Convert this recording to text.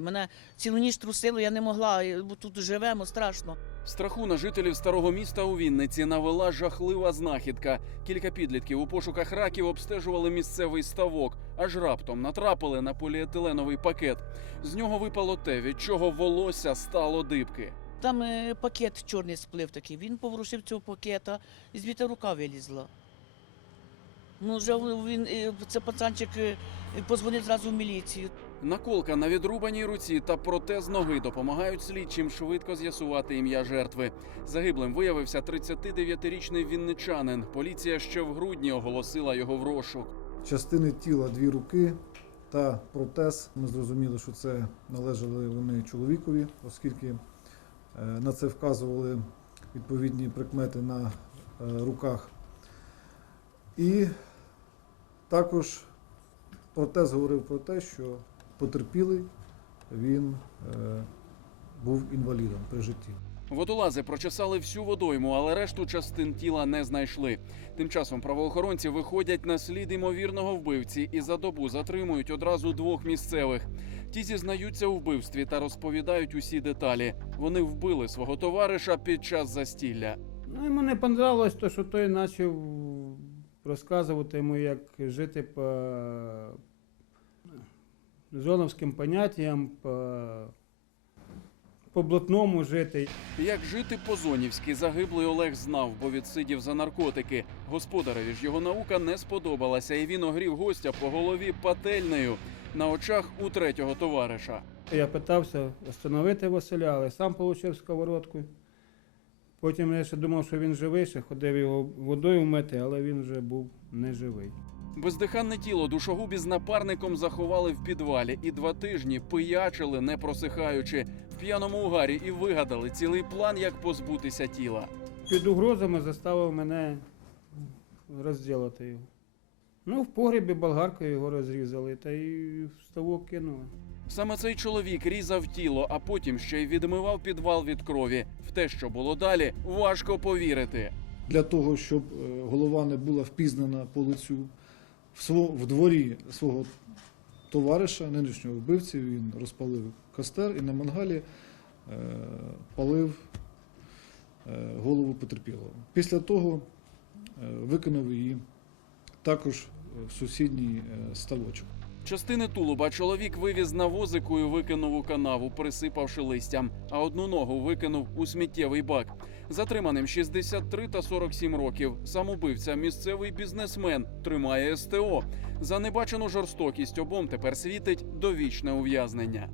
Мене цілу ніч трусило, я не могла, бо тут живемо страшно. Страху на жителів старого міста у Вінниці навела жахлива знахідка. Кілька підлітків у пошуках раків обстежували місцевий ставок, аж раптом натрапили на поліетиленовий пакет. З нього випало те, від чого волосся стало дибки. Там е, пакет чорний сплив такий. Він поворушив цього пакета і звідти рука вилізла. Ну, вже він, е, це пацанчик е, позвонив зразу в міліцію. Наколка на відрубаній руці та протез ноги допомагають слідчим швидко з'ясувати ім'я жертви. Загиблим виявився 39-річний вінничанин. Поліція ще в грудні оголосила його в розшук. Частини тіла дві руки та протез. Ми зрозуміли, що це належали вони чоловікові, оскільки е, на це вказували відповідні прикмети на руках. І також протез говорив про те, що потерпілий він е, був інвалідом при житті. Водолази прочесали всю водойму, але решту частин тіла не знайшли. Тим часом правоохоронці виходять на слід імовірного вбивці і за добу затримують одразу двох місцевих. Ті зізнаються у вбивстві та розповідають усі деталі. Вони вбили свого товариша під час застілля. Ну, йому не понравилось те, що той почав розказувати йому, як жити по зоновським поняттям, по, по блатному жити. Як жити по-зонівськи загиблий Олег знав, бо відсидів за наркотики. Господареві ж його наука не сподобалася, і він огрів гостя по голові пательнею на очах у третього товариша. Я питався встановити Василя, але сам отримав сковородку. Потім я ще думав, що він живий, ще ходив його водою вмити, але він вже був неживий. Бездиханне тіло душогубі з напарником заховали в підвалі і два тижні пиячили, не просихаючи в п'яному угарі і вигадали цілий план, як позбутися тіла. Під угрозами заставив мене розділити його. Ну, в погрібі болгаркою його розрізали та й в ставок кинули. Саме цей чоловік різав тіло, а потім ще й відмивав підвал від крові. В те, що було далі, важко повірити. для того, щоб е, голова не була впізнана по лицю в, сво- в дворі свого товариша, нинішнього вбивці, він розпалив костер і на мангалі е, палив е, голову потерпілого. Після того е, викинув її також в сусідній е, ставочок. Частини тулуба чоловік вивіз на возику і викинув у канаву, присипавши листям, а одну ногу викинув у сміттєвий бак. Затриманим 63 та 47 років. Сам убивця, місцевий бізнесмен, тримає СТО. За небачену жорстокість обом тепер світить довічне ув'язнення.